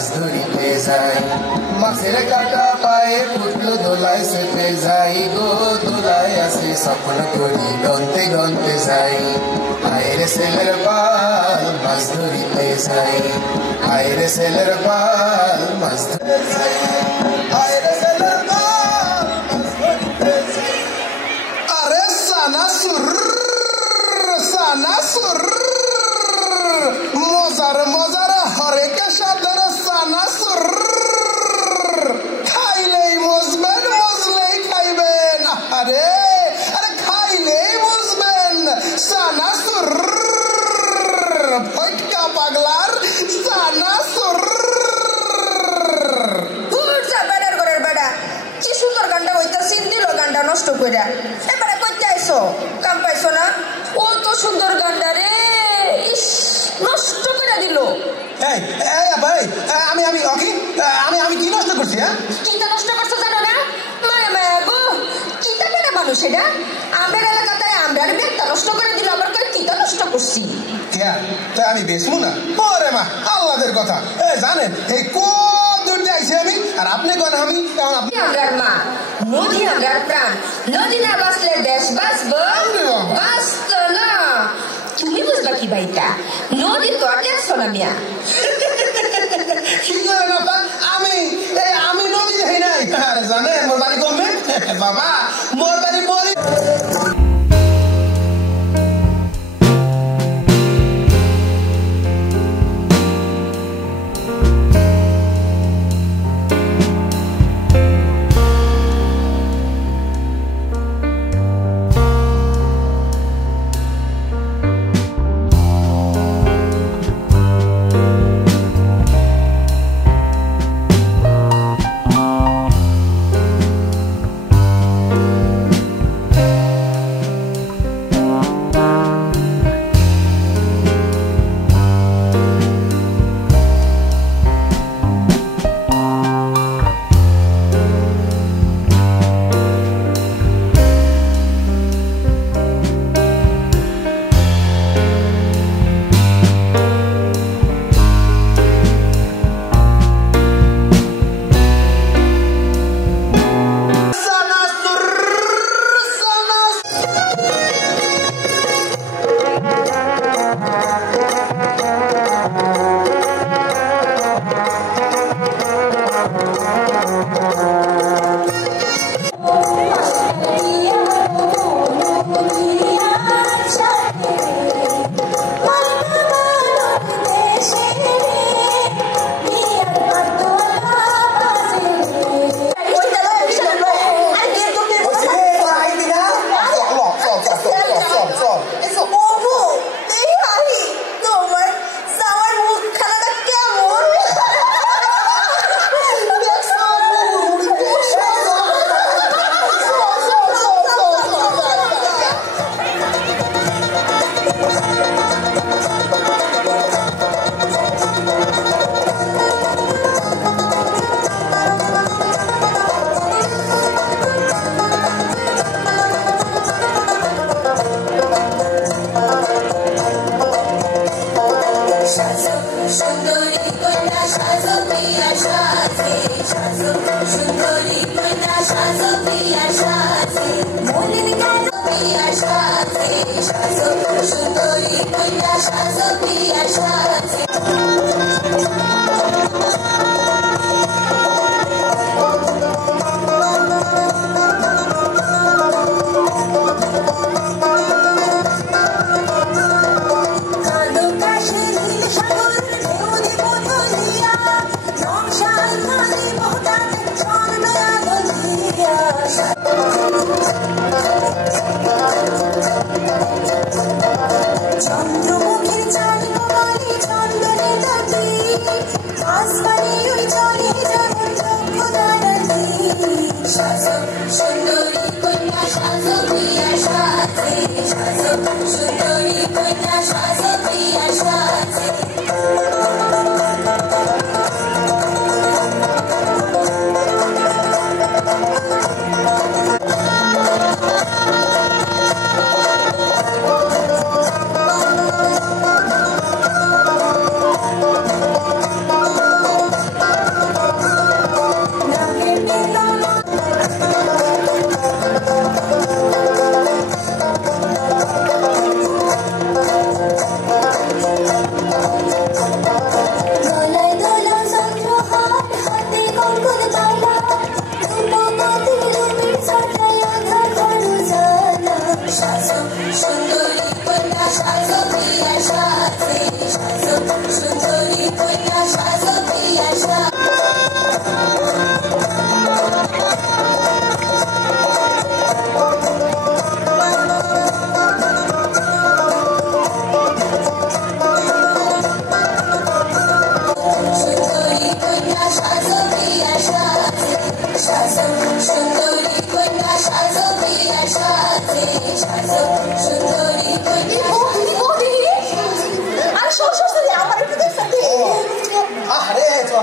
মাছ ধরিতে যাই মাছের কাটা পায়ে ফুটলো দোলায় সেটে যাই গো দোলায় আসে স্বপ্ন করি গন্তে গন্তে যাই আইরে ছেলের পাল মাছ ধরিতে যাই আইরে ছেলের পাল মাছ ধরিতে যাই আইরে ছেলের পাল মাছ ধরিতে যাই আরে সানাসুর সানাসুর মজার মজার হরেকে সাদর সানাসুর খাইলেই বুঝবেন বুঝলেই খাইবেন আরে আরে খাইলেই বুঝবেন সানাসুর ফটকা পাগলার সানাসুর বুঝা বেড়ার ঘরের বেড়া কি সুন্দর গানটা হইতাছি দিল গানটা নষ্ট কইরা এবারে কইতে আইছো কাম পাইছো না ও তো সুন্দর গানটা রে ইস নষ্ট করে দিল এই এই ভাই আমি আমি ওকে আমি কি নষ্ট করছি হ্যাঁ কিটা নষ্ট করছো জানো না মায়া মায়া গো কিটা বেড়া মানুষ এটা আমরা এলাকাতে আমরা বেটা নষ্ট করে দিল আবার কই কিটা নষ্ট করছি কে তাই আমি বেশমু না ওরে মা আল্লাহর কথা এই জানেন এই কোন দূর দিয়ে আইছি আমি আর আপনি কোন আমি এখন আপনি আমরার মা নদী আমরার প্রাণ নদী না বাঁচলে দেশ বাঁচবো বাঁচতো না তুমি বুঝবা কি ভাইটা নদী তো আর দেখছো না মিয়া কি করেন আপা আমি নদী যাই নাই আরে জানেন মোর বাড়ি কমবে বাবা মোর বাড়ি বলি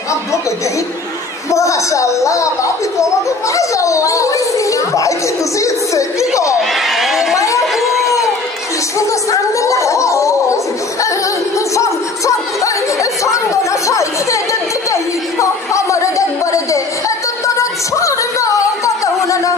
হাত ঢোকে দেখি মাশাআল্লাহ ভাবি তো আমাকে মাশাআল্লাহ ভাই কিন্তু জিতছে কি গো সুন্দর সামনে আমার দেখবারে দে এত তোরা ছড় না কথা হলো না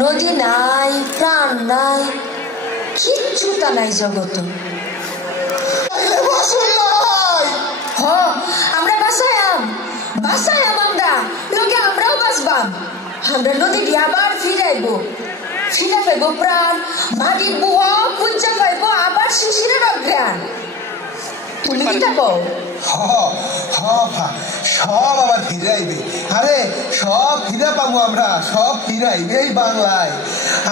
নদী নাই প্রাণ নাই কিচ্ছু তা নাই জগত আমরা বাসায়াম আমরা লোকে আমরাও বাঁচবাম আমরা নদী দিয়ে আবার ফিরাইব ফিরে পাইব প্রাণ মাটির বুয়া পুজ্জা পাইব আবার শিশিরের অজ্ঞান তুমি কি থাকো সব আবার ফিরে আইবে। আরে সব ফিরে পাবো আমরা, সব ফিরে আইবে এই বাংলায়।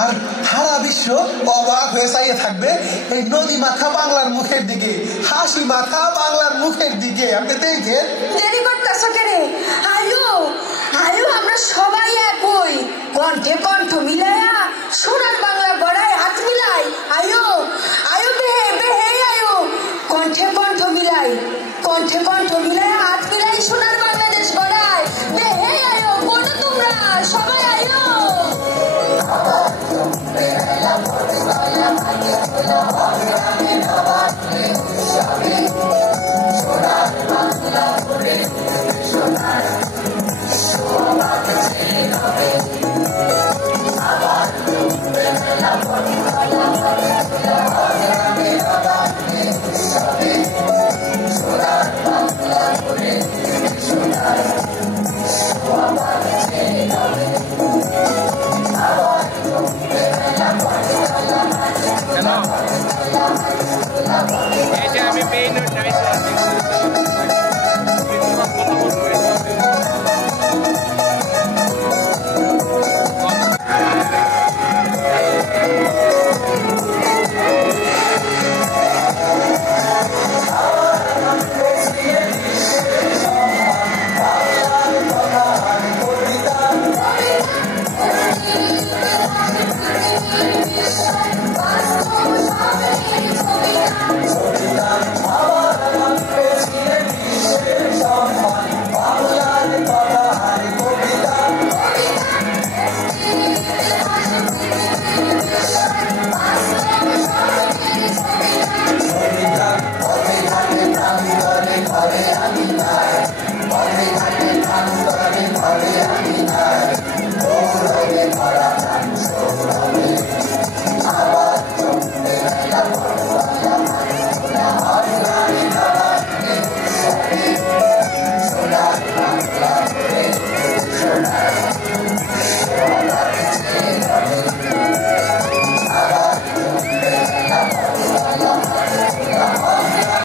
আর সারা বিশ্ব অবাক হয়ে চাইয়ে থাকবে এই নদী মাথা বাংলার মুখের দিকে, হাসি মাথা বাংলার মুখের দিকে। আপনি দেখেন দেরি করতেছ কেনে? আয়ো আয়ো, আমরা সবাই একই কণ্ঠে কণ্ঠ মিলাইয়া সোনার বাংলা গড়ায় হাত মিলাই। আয়ো আয়ো বেহে বেহে আয়ো, কণ্ঠে কণ্ঠ মিলাই, কণ্ঠে কণ্ঠ মিলাইয়া